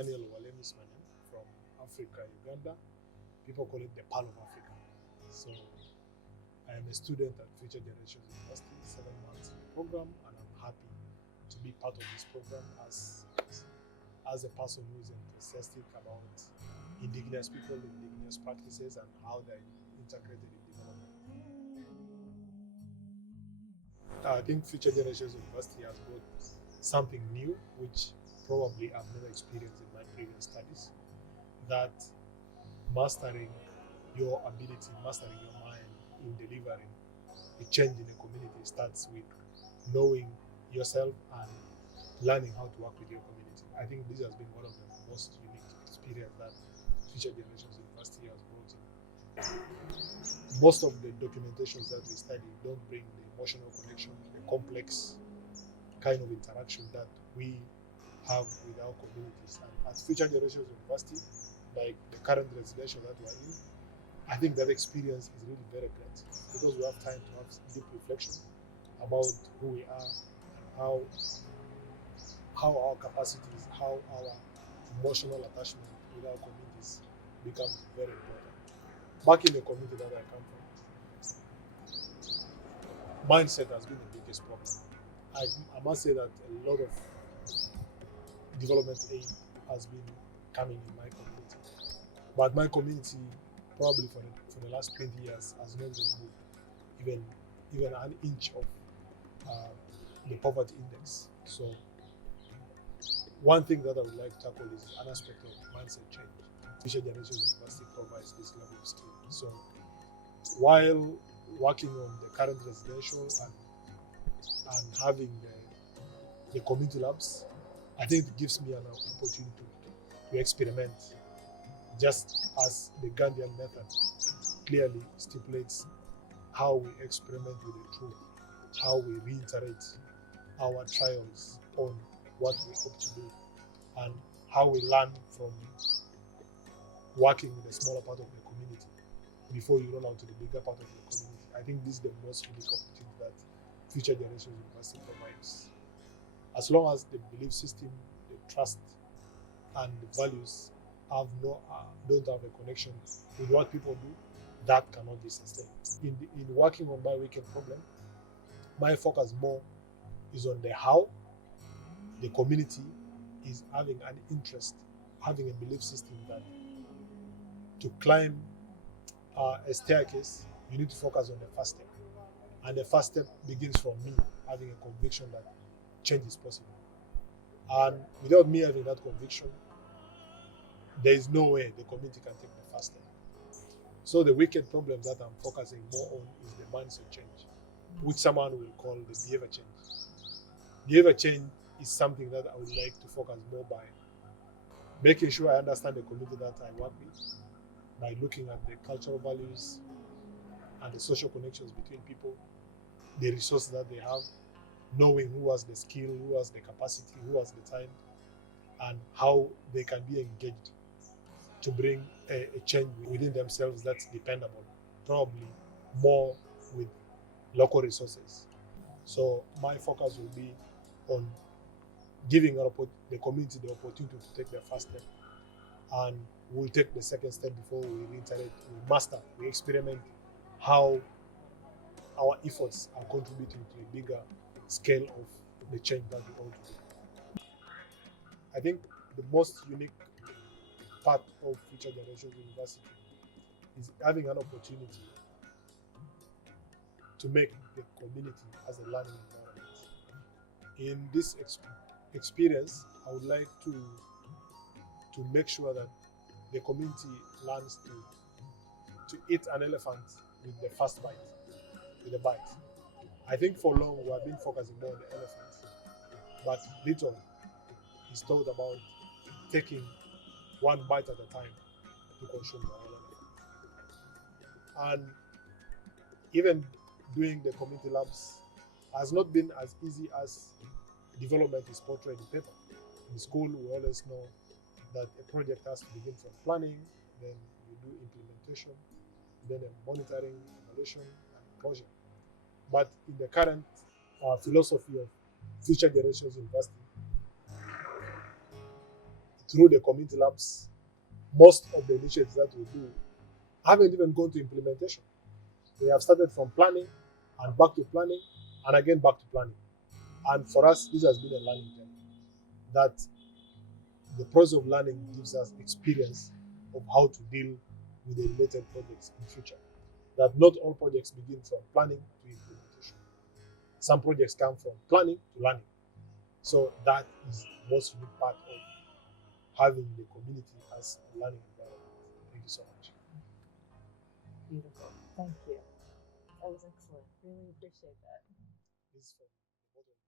Lowalem is my name, from Africa, Uganda. People call it the Pearl of Africa. So I am a student at Future Generations University, 7 months in the program, and I'm happy to be part of this program as a person who is enthusiastic about Indigenous people, Indigenous practices, and how they're integrated in development. I think Future Generations University has brought something new, which probably I've never experienced in my previous studies, that mastering your ability, mastering your mind in delivering a change in the community starts with knowing yourself and learning how to work with your community. I think this has been one of the most unique experiences that Future Generations University has brought in. Most of the documentations that we study don't bring the emotional connection, the complex kind of interaction that we have with our communities. And at Future Generations University, like the current residential that we're in, I think that experience is really very great because we have time to have deep reflection about who we are and how our capacities, how our emotional attachment with our communities becomes very important. Back in the community that I come from, mindset has been the biggest problem. I must say that a lot of development aid has been coming in my community. But my community, probably for the last 20 years, has not moved even an inch of the poverty index. So one thing that I would like to tackle is an aspect of mindset change. Future Generations University provides this level of skill. So while working on the current residential and having the community labs, I think it gives me an opportunity to experiment, just as the Gandhian method clearly stipulates how we experiment with the truth, how we reiterate our trials on what we hope to do, and how we learn from working with a smaller part of the community before you roll out to the bigger part of the community. I think this is the most unique opportunity that Future Generations University provides. As long as the belief system, the trust, and the values don't have a connection with what people do, that cannot be sustained. In working on my weekend problem, my focus more is on the how the community is having an interest, having a belief system that to climb a staircase, you need to focus on the first step. And the first step begins from me having a conviction that change is possible. And without me having that conviction, there is no way the community can take the first step. So the wicked problem that I'm focusing more on is the mindset change, which someone will call the behavior change. Behavior change is something that I would like to focus more by making sure I understand the community that I work with, by looking at the cultural values and the social connections between people, the resources that they have, knowing who has the skill, who has the capacity, who has the time, and how they can be engaged to bring a change within themselves that's dependable, probably more with local resources. So my focus will be on giving the community the opportunity to take their first step, and we'll take the second step before we reiterate, we master, we experiment how our efforts are contributing to a bigger scale of the change that we want to do. I think the most unique part of Future Generations University is having an opportunity to make the community as a learning environment. In this experience, I would like to make sure that the community learns to eat an elephant with the first bite, with a bite. I think for long we have been focusing more on the elephant, but little is taught about taking one bite at a time to consume the whole elephant. And even doing the community labs has not been as easy as development is portrayed in paper. In school, we always know that a project has to begin from planning, then you do implementation, then a monitoring, evaluation, and closure. But in the current philosophy of Future Generations University, it through the community labs, most of the initiatives that we do haven't even gone to implementation. They have started from planning and back to planning and again back to planning. And for us, this has been a learning journey. That the process of learning gives us experience of how to deal with the related projects in future. That not all projects begin from planning to implementation. Some projects come from planning to learning. So that is the most unique part of having the community as a learning environment. Thank you so much. Beautiful. Thank you. That was excellent. Really appreciate that. This is from the bottom